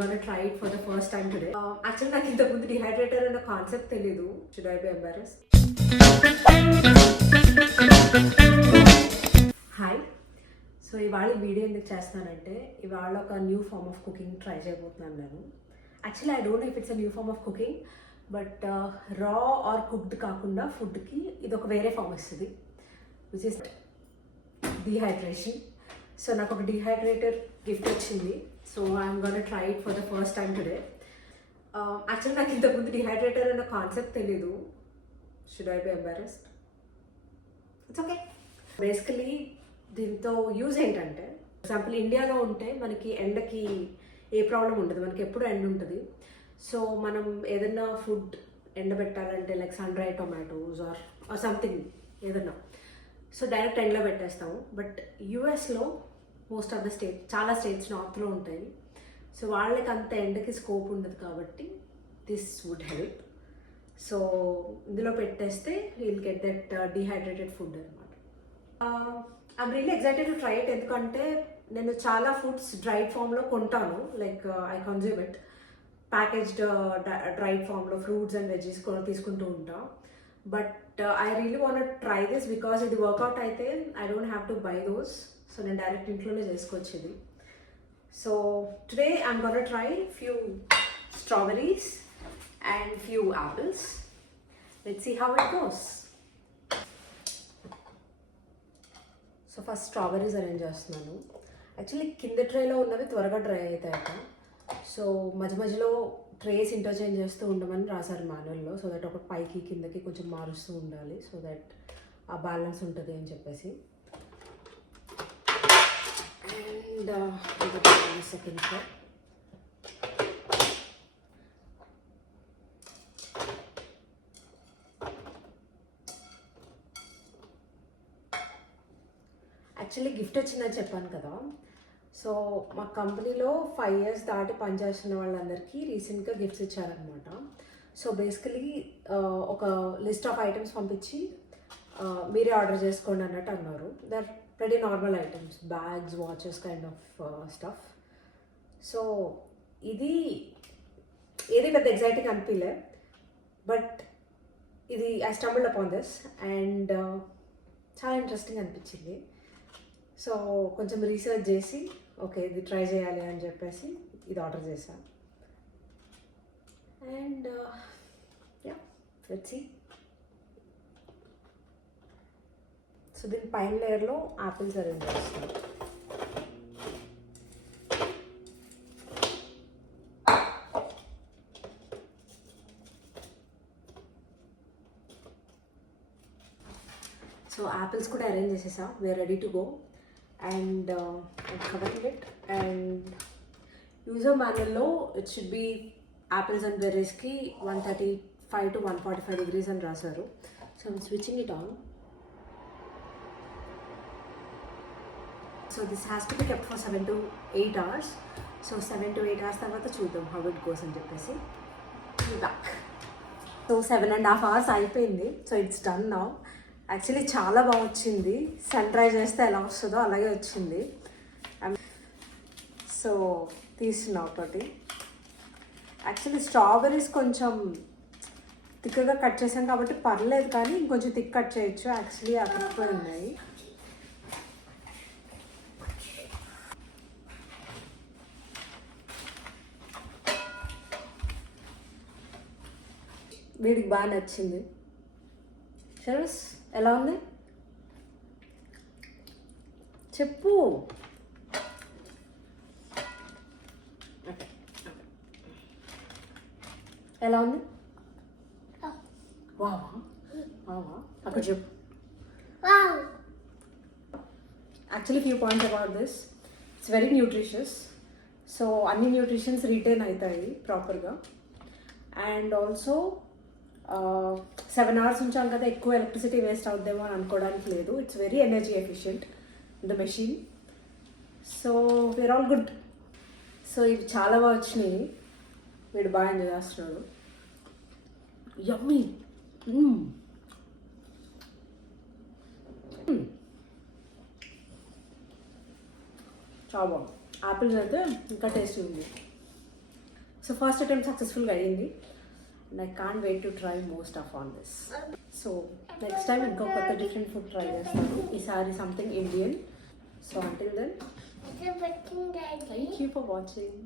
gonna try it for the first time today. Actually, నాకు ఇంతకుముందు డిహైడ్రేటర్ అన్న కాన్సెప్ట్ తెలీదు. Should I be embarrassed? Hi. So ఇవాళ వీడియో ఎందుకు చేస్తానంటే ఇవాళ ఒక new form of cooking try చేయబోతున్నాను నేను. Actually I don't know if it's a new form of cooking, but raw or cooked కాకుండా ఫుడ్కి ఇది ఒక వేరే ఫామ్ వస్తుంది, విచ్ ఇస్ డీహైడ్రేషన్. సో నాకు ఒక డీహైడ్రేటర్ గిఫ్ట్ వచ్చింది. So I'm gonna try it for the first time today. Actually నాకు ఇంతకుముందు డీహైడ్రేటర్ అన్న కాన్సెప్ట్ తెలీదు. Should I be embarrassed? It's okay. Basically దీంతో యూజ్ ఏంటంటే, ఎగ్జాంపుల్ ఇండియాలో ఉంటే మనకి ఎండకి ఏ ప్రాబ్లం ఉండదు, మనకి ఎప్పుడు ఎండ ఉంటుంది. సో మనం ఏదైనా ఫుడ్ ఎండబెట్టాలంటే like sun dry tomatoes or something ఏదన్నా, సో డైరెక్ట్ ఎండలో పెట్టేస్తాము. బట్ యూఎస్లో మోస్ట్ ఆఫ్ ద చాలా స్టేట్స్ నార్త్లో ఉంటాయి. సో వాళ్ళకి అంత ఎండకి స్కోప్ ఉండదు కాబట్టి దిస్ వుడ్ హెల్ప్. సో ఇందులో పెట్టేస్తే will get that dehydrated food అనమాట. I'm really excited to try it. ఎందుకంటే నేను చాలా ఫుడ్స్ డ్రైడ్ ఫామ్లో కొంటాను, like I consume it packaged dried ఫామ్లో ఫ్రూట్స్ అండ్ వెజీస్ కూడా తీసుకుంటూ ఉంటా. But I really want try this because ఇది వర్కౌట్ అయితే I don't have to buy those. So నేను డైరెక్ట్ ఇంట్లోనే చేసుకోవచ్చు ఇది. So today I'm gonna try few strawberries and few apples. Let's see how it goes. So first strawberries arrange చేస్తున్నాను. యాక్చువల్లీ కింద ట్రేలో ఉన్నవి త్వరగా డ్రై అవుతాయట. సో మధ్య మధ్యలో ట్రేస్ ఇంటర్చేంజ్ చేస్తూ ఉండమని రాశారు మాన్యువల్లో. సో దట్ ఒక పైకి కిందకి కొంచెం మారుస్తూ ఉండాలి, సో దట్ ఆ బ్యాలెన్స్ ఉంటుంది అని చెప్పేసి. And second tray. Actually gift వచ్చిందని చెప్పాను కదా. సో మా కంపెనీలో 5 years దాటి పనిచేస్తున్న వాళ్ళందరికీ రీసెంట్గా గిఫ్ట్స్ ఇచ్చారనమాట. సో బేసికలీ ఒక లిస్ట్ ఆఫ్ ఐటమ్స్ పంపించి మీరే ఆర్డర్ చేసుకోండి అన్నట్టు అన్నారు. They're pretty normal items, bags, watches kind of stuff. So ఏది పెద్ద ఎగ్జైటింగ్ అనిపించలే, బట్ ఇది I stumbled upon this and చాలా ఇంట్రెస్టింగ్ అనిపించింది. సో కొంచెం రీసెర్చ్ చేసి ఓకే ఇది ట్రై చేయాలి అని చెప్పేసి ఇది ఆర్డర్ చేశాను. And yeah, let's see. So దీని పైన లేయర్లో యాపిల్స్ అరేంజ్ చేస్తాను. సో యాపిల్స్ కూడా అరేంజ్ చేసేసా, we are ready to go. And covering it. And user మాన్యువల్లో it should be apples and బెర్రీస్కి 135 to 145 degrees అని రాశారు. So I'm switching it on. So this has to be kept for 7 to 8 hours. So 7 to 8 hours తర్వాత చూద్దాం how it goes అని చెప్పేసి. Back. So 7.5 hours అయిపోయింది. So it's done now. Actually చాలా బాగా వచ్చింది. సన్ డ్రై చేస్తే ఎలా వస్తుందో అలాగే వచ్చింది. సో తీస్తున్నా ఒకటి. యాక్చువల్లీ స్ట్రాబెరీస్ కొంచెం థిక్గా కట్ చేసాం కాబట్టి పర్లేదు, కానీ ఇంకొంచెం థిక్ కట్ చేయొచ్చు. యాక్చువల్లీ అతుక్కుపోయి ఉన్నాయి. వీడికి బాగా నచ్చింది. షరస్ ఎలా ఉంది చెప్పు. ఎలా ఉంది? వావా వావా అక్కడ చెప్పు. Actually few points about this. It's very nutritious. So అన్ని న్యూట్రిషన్స్ రిటైన్ అవుతాయి ప్రాపర్గా. అండ్ ఆల్సో 7 hours ఉంచాం కదా, ఎక్కువ ఎలక్ట్రిసిటీ వేస్ట్ అవుద్దేమో అని అనుకోవడానికి లేదు. It's very energy efficient the machine. So we are all good. So ఇవి చాలా బాగా వచ్చినాయి. వీడు బాగా ఎంజాయ్ చేస్తున్నాడు. యమ్మీ. చాలా బాగుంది. యాపిల్స్ అయితే ఇంకా టేస్టీ ఉంది. సో ఫస్ట్ అటెంప్ట్ సక్సెస్ఫుల్గా అయ్యింది and I can't wait to try more stuff on this. So next time ఇంకో కొత్త డిఫరెంట్ ఫుడ్ ట్రై చేస్తాను, ఈసారి something Indian. So until then thank you for watching.